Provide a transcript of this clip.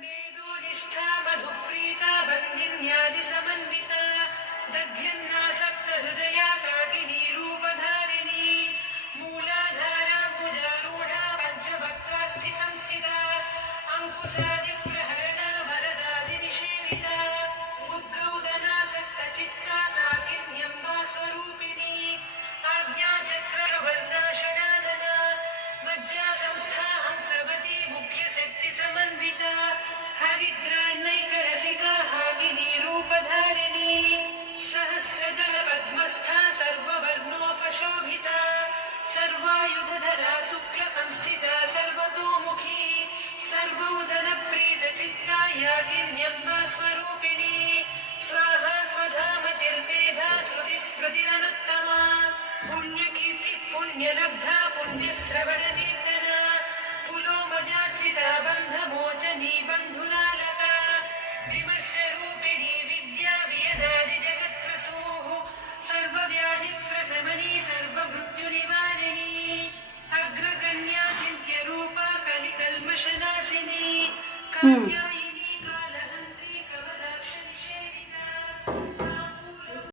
मेधोनिष्ठा मधुप्रीता बन्धिन्यादिसमन्विता दध्यन्नासक्तहृदया काकिनी रूपधारिणी मूलाधारा भुजारूढा पञ्चवक्त्रास्थि संस्थिता अङ्कुशादिप्रहरणा वरदादिनिषेविता उद्गौदनासक्तचित्ता साकिन्यम्बा स्वरूपिणी आज्ञाचक्रवर्णाषडानना मज्जा संस्था हंसवती मुख्यशक्तिसमन्विता हरिद्रान्नैकरसिका हागिनी रूपधारिणी सहस्रदलपद्मस्था सर्ववर्णोपशोभिता सर्वायुधधरा शुक्लसंस्थिता सर्वतोमुखी सर्वोदनप्रीतचित्ता यागिन्यम्बा स्वरूपिणी स्वाहा स्वधामतिर्मेधा श्रुतिस्मृतिरनुत्तमा पुण्यकीर्ति पुण्यलब्धा पुण्यश्रवणकीर्तना पुलोमजार्चिता बन्धमोचनी बन्धुलालका विमर्शरूपिणी विद्या वियदादिजगत्प्रसूः सर्वव्याधिप्रशमनी सर्वमृत्युनिवारिणी अग्रगण्या चिन्त्यरूपा कलिकल्मषनाशिनी कात्या